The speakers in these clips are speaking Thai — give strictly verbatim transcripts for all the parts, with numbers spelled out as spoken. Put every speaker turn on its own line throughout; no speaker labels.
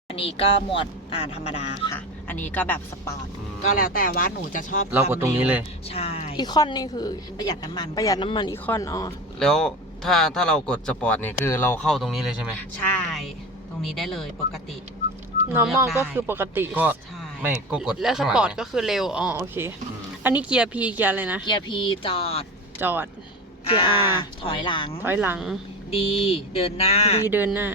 อันนี้ก็หมวดอ่าธรรมดาค่ะ อันนี้ก็แบบสปอร์ตก็แล้วแต่ว่าหนูจะชอบ
เรากดตรงนี้เลย
ใช่
อีคอนนี่คือ
ประหยัดน้ำมัน
ประหยัดน้ำมันอีคอนอ๋อ
แล้วถ้าถ้าเรากดสปอร์ตเนี่ยคือเราเข้าตรงนี้เลยใช่ไหม
ใช่ ตรงนี้ได้เลยปกติ
normal ก็คือปกติ
ก็
ใช่
ไม่ก็กด
แล้วส
ข้างห
ป
ลั
อง ร์ตก็คือเร็วอ๋อโอเค
อืม
อันนี้เกียร์ P เกียร์อะไรนะ
เกียร์ P จอด
จอดเกียร์ R
ถอยหลัง
ถอยหลัง
D เดินหน้า
D เดินหน้า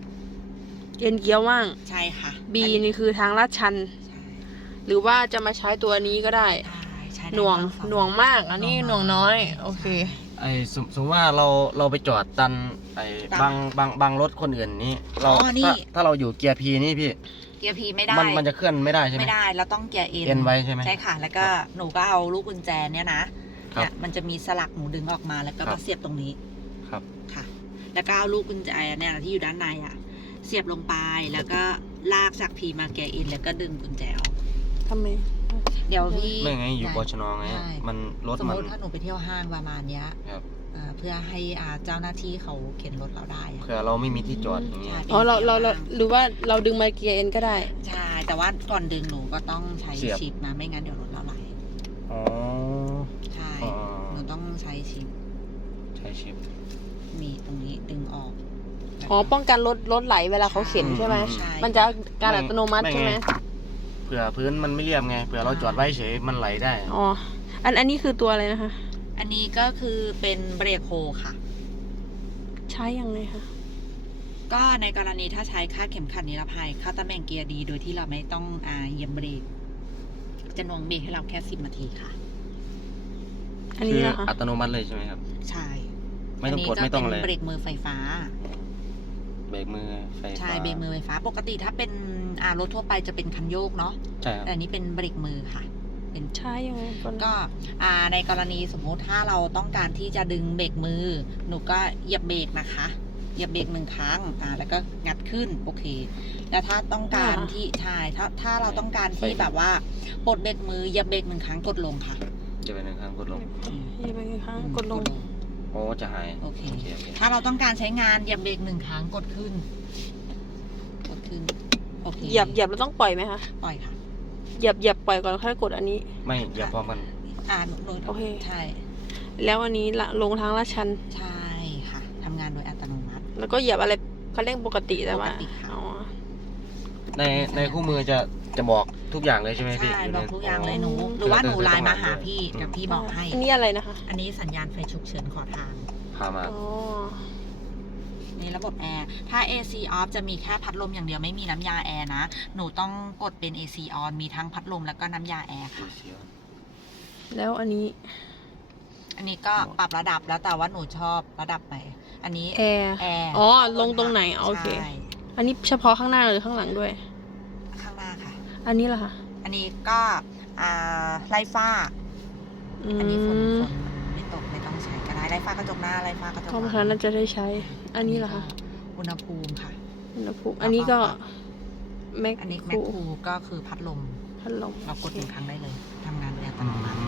N เกียร์ว่าง
ใช่ค่ะ
B นี่คือทางลาดชัน หรือว่าจะมาใช้ตัวนี้ก็ได้
ใช่ใช่ได้
หน่วง
ทั้สอ
หน่วงมาก อันนี้หน่วงน้อย โอเค
ไอ้สมสมมติว่าเราเราไปจอดตันไอ้บางบางบางรถคนอื่นนี้เรา
อ๋อนี่
ถ้าถ้าเราอยู่เกียร์พีนี่พี่
เกียร์ P ไม่ได้
มันมันจะเคลื่อนไม่ได้ใช่ไหม
ไม่ได้เราต้องเกียร์ N
เอ็นไว้ใช่ไหม
ใช่ค่ะ แล้วก็หนูก็เอาลูกกุญแจเนี่ยนะครับ เนี่ยมันจะมีสลักหนูดึงออกมาแล้วก็
ครั
มา
บ
เสียบตรงนี้
ครับ
ค่ะ แล้วก็เอาลูกกุญแจเนี่ยที่อยู่ด้านในอ่ะ เสียบลงไปแล้วก็ลากจาก P มาเกียร์ N แล้วก็ดึงกุญแจออก
ทำไม
เดี๋ยวพี่
ไม่ไงอยู่บชนไง
ใช่
มันรถ
สม
มั
ม
น
ติถ้าหนูไปเที่ยวห้างประมาณเนี้ย
ครับ
อ่าเพื่อให้อ่าเจ้าหน้าที่เขาเข็นรถเราได้อะ
เผื่อเราไม่มีที่จอดอย่างเงี้ย
ใช่
อ๋อเราเราเราหรือว่าเราดึงมาเกียร์ N ก็ได้
ใช่ แต่ว่าก่อนดึงหนูก็ต้องใช้
เสียบ
ชิปนะไม่งั้นเดี๋ยวรถเราไหล
อ๋อ
ใช่
อ๋อ
หนูต้องใช้ชิป
ใช้ชิป
มีตรงนี้ดึงออก
อ๋อ ป้องกันรถรถไหลเวลาเขาเข็นใช่ไหม
ใช่
มันจะการอัตโนมัติ
ไม่
ใช่ไหม
ไง เผื่อพื้นมันไม่เรียบไงเผื่อเราจอดไว้เฉยมันไหลได้
อ๋อ อันอันนี้คือตัวอะไรนะคะ
อันนี้ก็คือเป็นเบรกโฮค่ะ
ใช้ยังไงคะ
ก็ในกรณีถ้าใช้ค่าเข็มขัดนิรภัยค่าตำแหน่งเกียร์ดี โดยที่เราไม่ต้องอ่าเหยียบเบรกจะหน่วงเบรกให้เราแค่สิบนาทีค่ะ
อัน
คื
นี้
อ
นะคะ
อัตโนมัติเลยใช่ไหมครับ
ใช่
ไม่ต้องกดไม่ต้องอะไร
นนี้ก็เป็นเบรกมือไฟฟ้า
เบรกมือไฟฟ้า
ใช่เบรกมือไฟฟ้า ปกติถ้าเป็นอ่ารถทั่วไปจะเป็นคันโยกเนาะ
ใช่ครับ
แต่อันนี้เป็นเบรกมือค่ะ เป็น
ใช้ยังไงก่อน
ก็อ่าในกรณีสมมุติถ้าเราต้องการที่จะดึงเบรกมือ หนูก็เหยียบเบรกนะคะเหยียบเบรกหนึ่งครั้งอ่าแล้วก็งัดขึ้นโอเค แล้วถ้าต้องการที่ใช่ถ้าถ้าเราต้องการที่แบบว่าปลดเบรกมือเหยียบเบรกหนึ่งครั้งกดลงค่ะ
จะไปหนึ่งครั้งกดลง
เหยียบไปกี่ครั้งกดลง
โอ้จะหาย
โอเค
โอเคโอเค
ถ้าเราต้องการใช้งานเหยียบเบรกหนึ่งครั้งกดขึ้น กดขึ้นโอเค
เหยียบเหยียบเราต้องปล่อยไหมคะ
ปล่อยค่ะ
เหยียบเหยียบปล่อยก่อนค่อยกดอันนี้
ไม่อย่าพร้อมกัน
อ่าหนูหนู
โอเค
ใช่
แล้วอันนี้ละลงทางลาดชัน
ใช่ค่ะทำงานโดยอัตโนมัติ
แล้วก็เหยียบอะไรคันเร่งปกติแต่ว่า
ปกติค่ะ
อ๋อ
ในในคู่มือจะจะบอกทุกอย่างเลยใช่ไหมพี่
ใช่
ยู่
บ
ใน
อกทุกอย่างเลยหนู
อ๋อ
หรือว่าหนู
คือ
ไลน์มาหา
คือ
พี่
ต้อง
เดี๋ยวพี่บอกให้
อันนี้อะไรนะคะ
อันนี้สัญญาณไฟฉุกเฉินขอทาง
พามา
อ๋อ
ในระบบแอร์ ถ้า เอ ซี off จะมีแค่พัดลมอย่างเดียวไม่มีน้ำยาแอร์นะ หนูต้องกดเป็น เอ ซี on มีทั้งพัดลมแล้วก็น้ำยาแอร์ค่ะ
แล้วอันนี้
อันนี้ก็ปรับระดับแล้วแต่ว่าหนูชอบระดับไหน อันนี้
แอร์
แอร์
อ๋อ ลงตรงไหนโอเค
ใช่
อันนี้เฉพาะข้างหน้าหรือข้างหลังด้วย
ข้างหน้าค่ะ
อันนี้ล่ะคะ
อันนี้ก็อ่าไล่ฟ้า อันนี้ฝนฝนไม่ตกไม่ต้องใช้ก็ได้ไล่ฟ้ากระจกหน้าไล่ฟ้ากระจกห
ก็
ลั
เพราะฉะนั้นน่าจะได้ใช้ อันนี้ล่ะคะ
อุณหภูมิค่ะ
อุณหภูมิอันนี้ก็แม็ก
อันนี้แม็กคูลก็คือพัดลม
พัดลม
เรากดหนึ่งครั้งได้เลยทำงานโดยอัตโนมัติ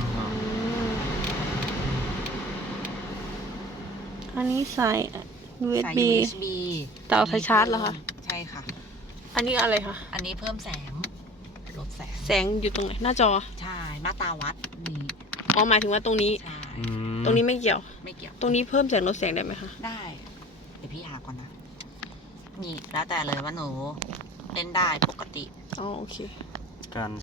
อันนี้สาย ยู เอส
สาย
บี
ยู เอส บี
เตาไฟชาร์จเหรอคะ
ใช่ค่ะ
อันนี้อะไรคะ
อันนี้เพิ่มแสงลดแสง
แสงอยู่ตรงไหน หน้าจอ
ใช่มาตราวัดนี่
อ๋อ หมายถึงว่าตรงนี้
ใช่
อืม
ตรงนี้ไม่เกี่ยว
ไม่เกี่ยว
ตรงนี้เพิ่มแสงลดแสงได้ไหมคะ
ได้ เดี๋ยวพี่หาก่อนนะ นี่แล้วแต่เลยว่าหนูเล่นได้ปกติ
อ๋อ โอเค
การ